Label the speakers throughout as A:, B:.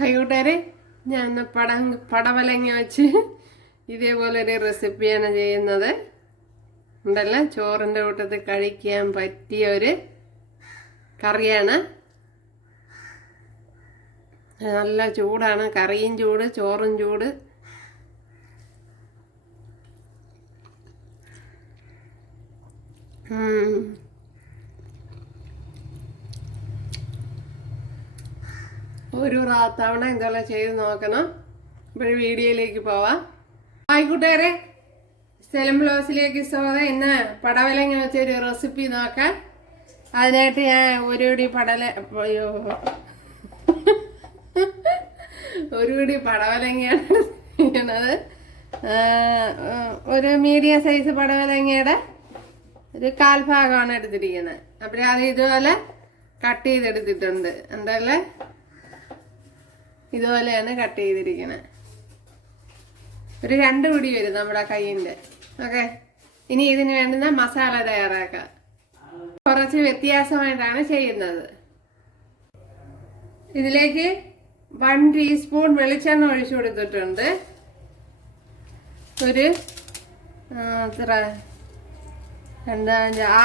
A: Hi കൂട്ടുകാരെ ഞാൻ പട പടവലങ്ങ വെച്ച് ഇതേപോലെ ഒരു റെസിപ്പിയാണ് ചെയ്യുന്നത്. ഉണ്ടല്ലോ? ചോറിന്റെ കൂട്ടത്തിൽ കഴിക്കാൻ പറ്റിയ ഒരു കറിയാണ്. നല്ല ചൂടാണ്. കറിയും ചൂട് ചോറും ചൂട്. ഒരു തവണ എന്തെല്ലാം ചെയ്ത് നോക്കണം. ഇപ്പോഴും വീഡിയോയിലേക്ക് പോവാം. ആയിക്കൂട്ടുകാരെ സെലം ബ്ലൗസിലേക്ക് സ്വാഗതം. ഇന്ന് പടവലങ്ങ വെച്ചൊരു റെസിപ്പി നോക്കാം. അതിനായിട്ട് ഞാൻ ഒരു പിടി പടല അയ്യോ. ഒരു പിടി പടവലങ്ങയാണ് ചെയ്യണത്. ഒരു മീഡിയം സൈസ് പടവലങ്ങയുടെ ഒരു കാൽഭാഗമാണ് എടുത്തിരിക്കുന്നത്. അപ്പോൾ അത് ഇതുപോലെ കട്ട് ചെയ്തെടുത്തിട്ടുണ്ട്. ഉണ്ടല്ലേ ഇതുപോലെയാണ് കട്ട് ചെയ്തിരിക്കുന്നത് ഒരു രണ്ട് പിടി വരും നമ്മുടെ കയ്യിന്റെ ഓക്കെ? ഇനി ഇതിന് വേണ്ടുന്ന മസാല തയ്യാറാക്കാം. കുറച്ച് വ്യത്യാസമായിട്ടാണ് ചെയ്യുന്നത്. ഇതിലേക്ക് വൺ ടീസ്പൂൺ വെളിച്ചെണ്ണ ഒഴിച്ചു കൊടുത്തിട്ടുണ്ട്. ഒരു എത്ര? എന്താ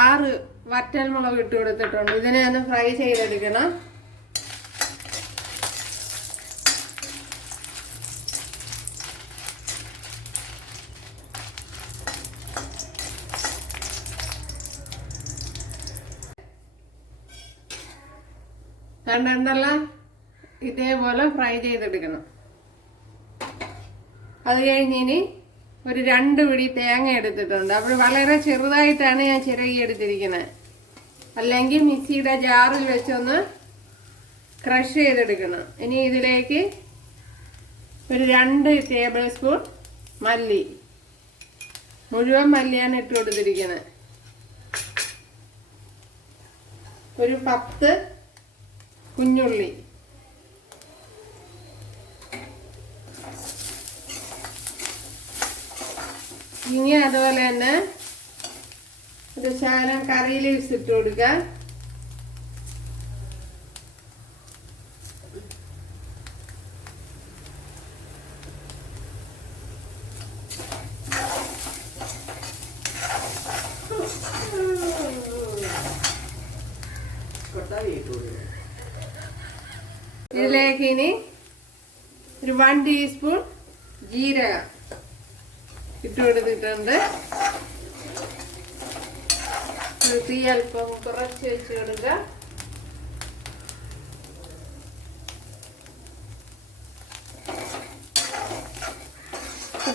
A: ആറ് വറ്റൽമുളക് ഇട്ട് കൊടുത്തിട്ടുണ്ട്. ഇതിനെ ഒന്ന് ഫ്രൈ ചെയ്തെടുക്കണം. രണ്ടെണ്ണല്ല ഇതേപോലെ ഫ്രൈ ചെയ്തെടുക്കണം. അത് കഴിഞ്ഞ് ഇനി ഒരു രണ്ട് പിടി തേങ്ങ എടുത്തിട്ടുണ്ട്. അപ്പോൾ വളരെ ചെറുതായിട്ടാണ് ഞാൻ ചിരകി എടുത്തിരിക്കുന്നത് അല്ലെങ്കിൽ മിക്സിയുടെ ജാറിൽ വെച്ചൊന്ന് ക്രഷ് ചെയ്തെടുക്കണം. ഇനി ഇതിലേക്ക് ഒരു രണ്ട് ടേബിൾ സ്പൂൺ മല്ലി. മുഴുവൻ മല്ലിയാണ് ഇട്ട് കൊടുത്തിരിക്കുന്നത് ഒരു പത്ത് കുഞ്ഞുള്ളി. ഇനി അതുപോലെ തന്നെ ഒരു ശകലം കറിയിൽ വിസിട്ട് കൊടുക്കുക ഇതിലേക്ക് ഇനി ഒരു വൺ ടീസ്പൂൺ ജീരകം ഇട്ട് കൊടുത്തിട്ടുണ്ട് ഒരു തീ അല്പം കുറച്ച് വെച്ച് കൊടുക്കുക.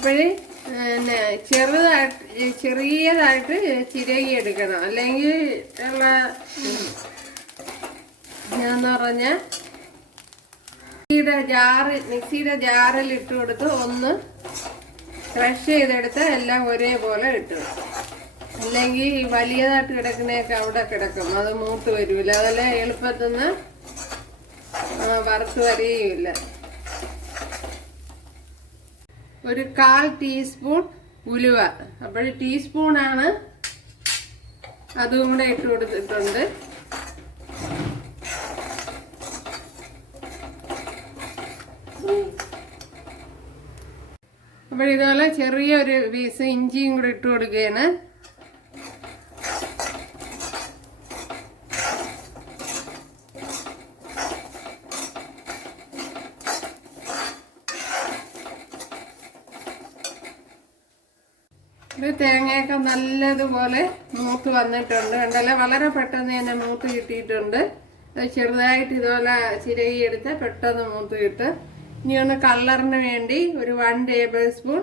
A: പിന്നെ ചെറുതായിട്ട് ചെറിയതായിട്ട് ചിരകി എടുക്കണം. അല്ലെങ്കിൽ ഉള്ള ഞാന്ന് പറഞ്ഞ മിക്സിയുടെ ജാറ് മിക്സിയുടെ ജാറിൽ ഇട്ട് കൊടുത്ത് ഒന്ന് ക്രഷ് ചെയ്തെടുത്ത് എല്ലാം ഒരേപോലെ ഇട്ടു അല്ലെങ്കിൽ വലിയതായിട്ട് കിടക്കുന്നതൊക്കെ അവിടെ കിടക്കും. അത് മൂത്ത് വരൂല. അതെല്ലാം എളുപ്പത്തിൽ നിന്ന് വറുത്ത് വരികയില്ല ഒരു കാൽ ടീസ്പൂൺ ഉലുവ. അപ്പോൾ ടീസ്പൂണാണ് അതും കൂടെ ഇട്ട് കൊടുത്തിട്ടുണ്ട്. അപ്പോൾ ഇതുപോലെ ചെറിയൊരു പീസ് ഇഞ്ചിയും കൂടെ ഇട്ട് കൊടുക്കുകയാണ്. തേങ്ങയൊക്കെ നല്ലതുപോലെ മൂത്ത് വന്നിട്ടുണ്ട്. കണ്ടല്ലേ? വളരെ പെട്ടെന്ന് തന്നെ മൂത്ത് കിട്ടിയിട്ടുണ്ട്. ചെറുതായിട്ട് ഇതുപോലെ ചിരകി എടുത്ത് പെട്ടെന്ന് മൂത്ത് കിട്ട്. ഇനി ഒന്ന് കളറിന് വേണ്ടി ഒരു വൺ ടേബിൾ സ്പൂൺ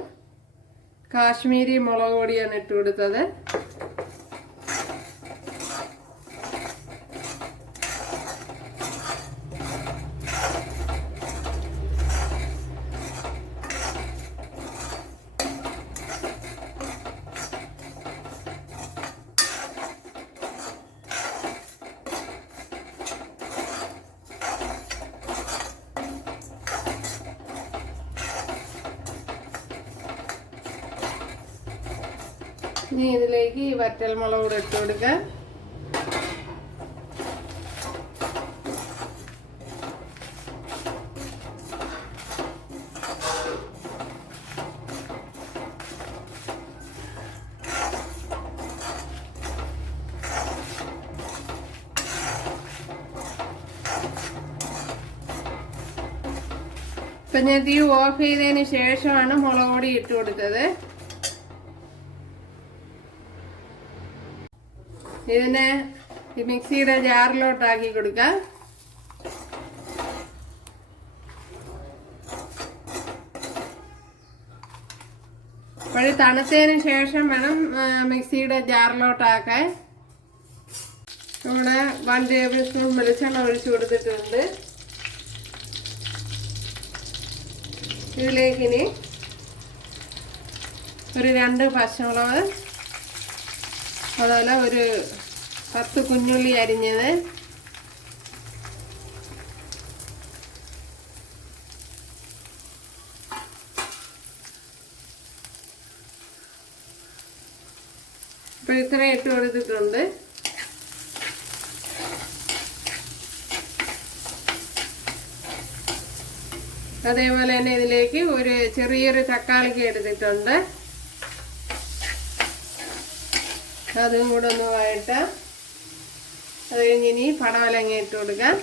A: കാശ്മീരി മുളക് പൊടിയാണ് ഇട്ട് കൊടുത്തത്. ഇനി ഇതിലേക്ക് ഈ വറ്റൽ മുളക് കൂടെ ഇട്ട് കൊടുക്കാൻ ഇപ്പൊ ഞാൻ തീ ഓഫ് ചെയ്തതിന് ശേഷമാണ് മുളക് പൊടി ഇട്ട് കൊടുത്തത്. ഇതിനെ മിക്സിയുടെ ജാറിലോട്ടാക്കി കൊടുക്കാം. അപ്പോൾ തണുത്തതിന് ശേഷം വേണം മിക്സിയുടെ ജാറിലോട്ടാക്കാൻ. നമ്മുടെ വൺ ടേബിൾ സ്പൂൺ വെളിച്ചെണ്ണ ഒഴിച്ചു കൊടുത്തിട്ടുണ്ട്. ഇതിലേക്കിനി ഒരു രണ്ട് പച്ചമുളക് അതുപോലെ ഒരു പത്ത് കുഞ്ഞുള്ളി അരിഞ്ഞത്. ഇപ്പൊ ഇത്രയും ഇട്ട് കൊടുത്തിട്ടുണ്ട്. അതേപോലെ തന്നെ ഇതിലേക്ക് ഒരു ചെറിയൊരു തക്കാളിക്ക് എടുത്തിട്ടുണ്ട്. അതും കൂടെ ഒന്ന് വഴട്ട് അത് കഴിഞ്ഞ് ഇനി പടവലങ്ങ ഇട്ട് കൊടുക്കാം.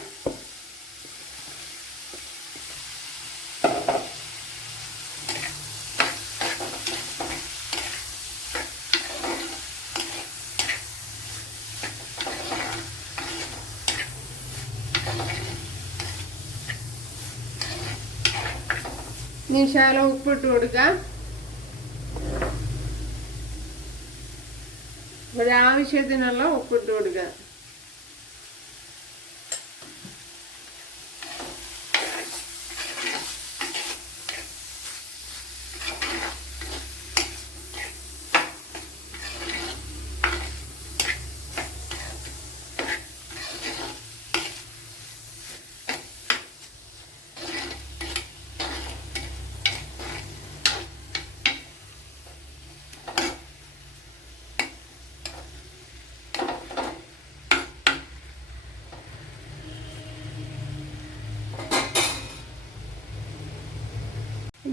A: ഇനി ഉപ്പിട്ട് കൊടുക്കാം. ഒരാവശ്യത്തിനുള്ള ഉപ്പിട്ട് കൊടുക്കുക.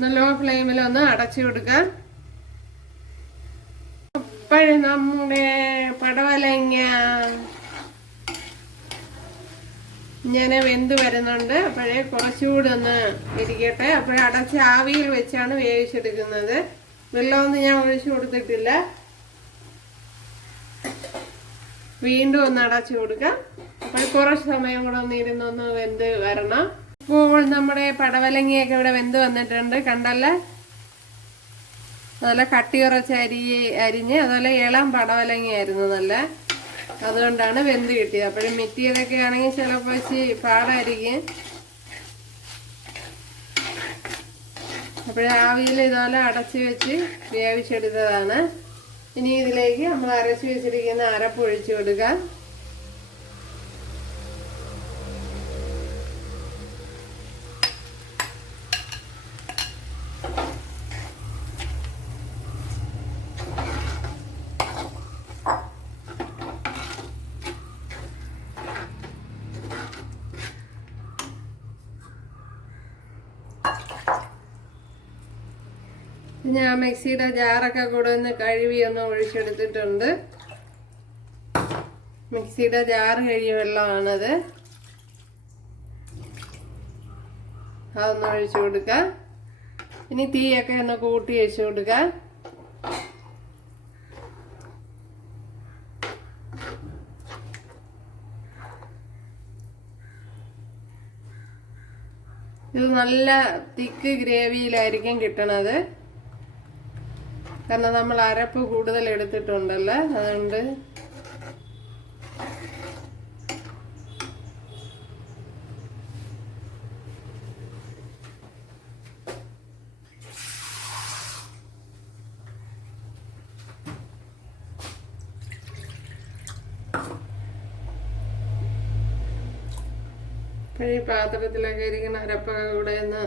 A: ലോ ഫ്ലെയിമിൽ ഒന്ന് അടച്ചു കൊടുക്കാം. അപ്പോഴും നമ്മുടെ പടവലങ്ങ. ഇങ്ങനെ വെന്ത് വരുന്നുണ്ട്. അപ്പോഴേ കുറച്ചുകൂടി ഒന്ന് ഇരിക്കട്ടെ. അപ്പോഴേ അടച്ച് ആവിയിൽ വെച്ചാണ് വേവിച്ചെടുക്കുന്നത്. വെള്ളമൊന്നും ഞാൻ ഒഴിച്ചു കൊടുത്തിട്ടില്ല. വീണ്ടും ഒന്ന് അടച്ചു കൊടുക്കാം. അപ്പോൾ കുറച്ച് സമയം കൂടെ ഒന്ന് ഇരുന്നൊന്ന് വെന്ത് വരണം. ഇപ്പോൾ നമ്മുടെ പടവലങ്ങയൊക്കെ ഇവിടെ വെന്ത് വന്നിട്ടുണ്ട്. കണ്ടല്ലേ? നല്ല കട്ടി കുറച്ച് അരി അരിഞ്ഞ് അതുപോലെ ഇളം പടവലങ്ങയായിരുന്നു നല്ല. അതുകൊണ്ടാണ് വെന്ത് കിട്ടിയത്. അപ്പോഴും മിറ്റിയതൊക്കെ ആണെങ്കിൽ ചിലപ്പോൾ വെച്ച് പാടായിരിക്കും. അപ്പോഴും ആവിയിൽ ഇതുപോലെ അടച്ച് വെച്ച് വേവിച്ചെടുത്തതാണ്. ഇനി ഇതിലേക്ക് നമ്മൾ അരച്ച് വെച്ചിരിക്കുന്ന അരപ്പ് ഒഴിച്ചു കൊടുക്കാം. ഞാൻ മിക്സിയുടെ ജാറൊക്കെ കൂടെ ഒന്ന് കഴുകി ഒന്ന് ഒഴിച്ചെടുത്തിട്ടുണ്ട്. മിക്സിയുടെ ജാറ് കഴുകിയ വെള്ളമാണത്. അതൊന്ന് ഒഴിച്ചു കൊടുക്കാം ഇനി തീയൊക്കെ ഒന്ന് കൂട്ടി വെച്ചു കൊടുക്കാം ഇത് നല്ല തിക്ക് ഗ്രേവിയിലായിരിക്കും കിട്ടണത്. കാരണം നമ്മൾ അരപ്പ് കൂടുതൽ എടുത്തിട്ടുണ്ടല്ലോ? അതുകൊണ്ട് ഈ പാത്രത്തിലൊക്കെ ഇരിക്കുന്ന അരപ്പൊക്കെ കൂടെ ഒന്ന്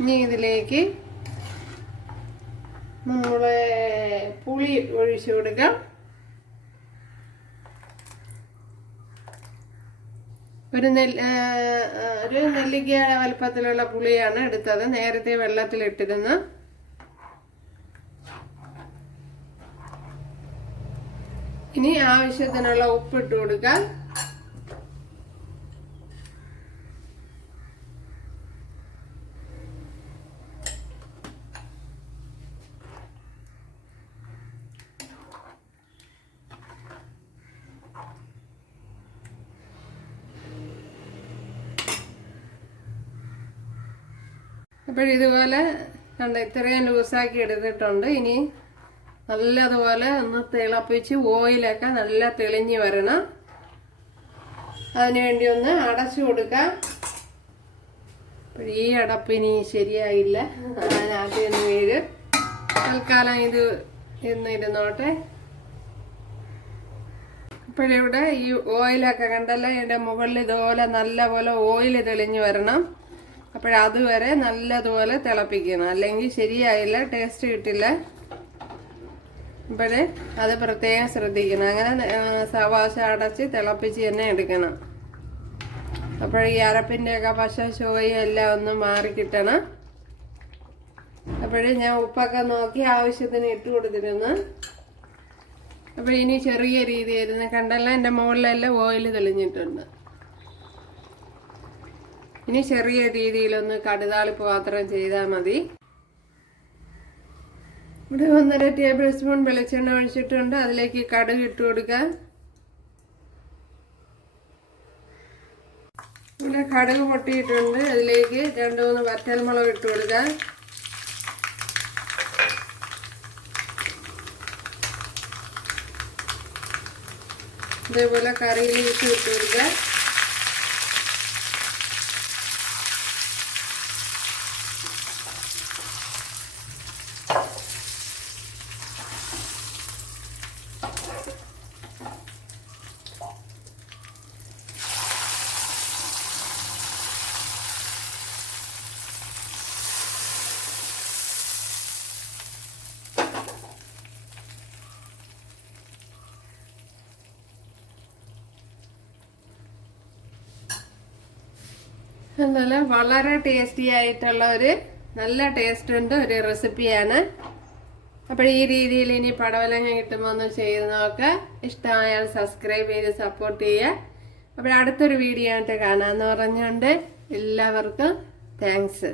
A: ഇനി ഇതിലേക്ക് നമ്മളെ പുളി ഒഴിച്ചു കൊടുക്കാം. ഒരു നെല്ല് ഒരു നെല്ലിക്കയുടെ വലുപ്പത്തിലുള്ള പുളിയാണ് എടുത്തത്. നേരത്തെ വെള്ളത്തിലിട്ടിരുന്നു. ഇനി ആവശ്യത്തിനുള്ള ഉപ്പിട്ട് കൊടുക്കാം. അപ്പോഴിതുപോലെ കണ്ട ഇത്രയും ലൂസാക്കി എടുത്തിട്ടുണ്ട്. ഇനി നല്ലതുപോലെ ഒന്ന് തിളപ്പിച്ച് ഓയിലൊക്കെ നല്ല തെളിഞ്ഞ് വരണം. അതിനുവേണ്ടി ഒന്ന് അടച്ചു കൊടുക്കാം. ഈ അടപ്പ് ഇനി ശരിയായില്ല. അതിനകത്ത് ഒന്ന് വീഴ്. തൽക്കാലം ഇത് ഇന്ന് ഇരുന്നോട്ടെ. ഇപ്പോഴിവിടെ ഈ ഓയിലൊക്കെ കണ്ടല്ലോ? ഇതിന്റെ മുകളിൽ ഇതുപോലെ നല്ലപോലെ ഓയിൽ തെളിഞ്ഞ് വരണം. അപ്പോഴതുവരെ നല്ലതുപോലെ തിളപ്പിക്കണം. അല്ലെങ്കിൽ ശരിയായില്ല ടേസ്റ്റ് കിട്ടില്ല. അപ്പോഴേ അത് പ്രത്യേകം ശ്രദ്ധിക്കണം. അങ്ങനെ സവാശ അടച്ച് തിളപ്പിച്ച് തന്നെ എടുക്കണം. അപ്പോൾ ഈ അരപ്പിന്റെയൊക്കെ പശ ചുവയും എല്ലാം ഒന്ന് മാറി കിട്ടണം. അപ്പോഴേ ഞാൻ ഉപ്പൊക്കെ നോക്കി ആവശ്യത്തിന് ഇട്ട് കൊടുത്തിരുന്നു. അപ്പോൾ ഇനി ചെറിയ രീതിയായിരുന്നു. കണ്ടല്ല എന്റെ മുകളിലെല്ലാം ഓയിൽ തെളിഞ്ഞിട്ടുണ്ട്. ഇനി ചെറിയ രീതിയിലൊന്ന് കടുതാളിപ്പ് മാത്രം ചെയ്താൽ മതി. ഇവിടെ ഒന്നര ടേബിൾ സ്പൂൺ വെളിച്ചെണ്ണ ഒഴിച്ചിട്ടുണ്ട്. അതിലേക്ക് കടുക് ഇട്ട് കൊടുക്കുക ഇവിടെ കടുക് പൊട്ടിയിട്ടുണ്ട്. അതിലേക്ക് രണ്ട് മൂന്ന് വറ്റൽമുളക് ഇട്ട് കൊടുക്കാം. ഇതേപോലെ കറിയിലേക്ക് ഇട്ട് കൊടുക്കാം. എന്നാൽ വളരെ ടേസ്റ്റി ആയിട്ടുള്ള ഒരു നല്ല ടേസ്റ്റ് ഉണ്ട് ഒരു റെസിപ്പിയാണ് അപ്പോൾ ഈ രീതിയിൽ ഇനി പടവലങ്ങ കിട്ടുമ്പോൾ ഒന്ന് ചെയ്ത് നോക്കുക ഇഷ്ടമായാൽ സബ്സ്ക്രൈബ് ചെയ്ത് സപ്പോർട്ട് ചെയ്യുക. അപ്പോൾ അടുത്തൊരു വീഡിയോ ആയിട്ട് കാണാമെന്ന് പറഞ്ഞുകൊണ്ട് എല്ലാവർക്കും താങ്ക്സ്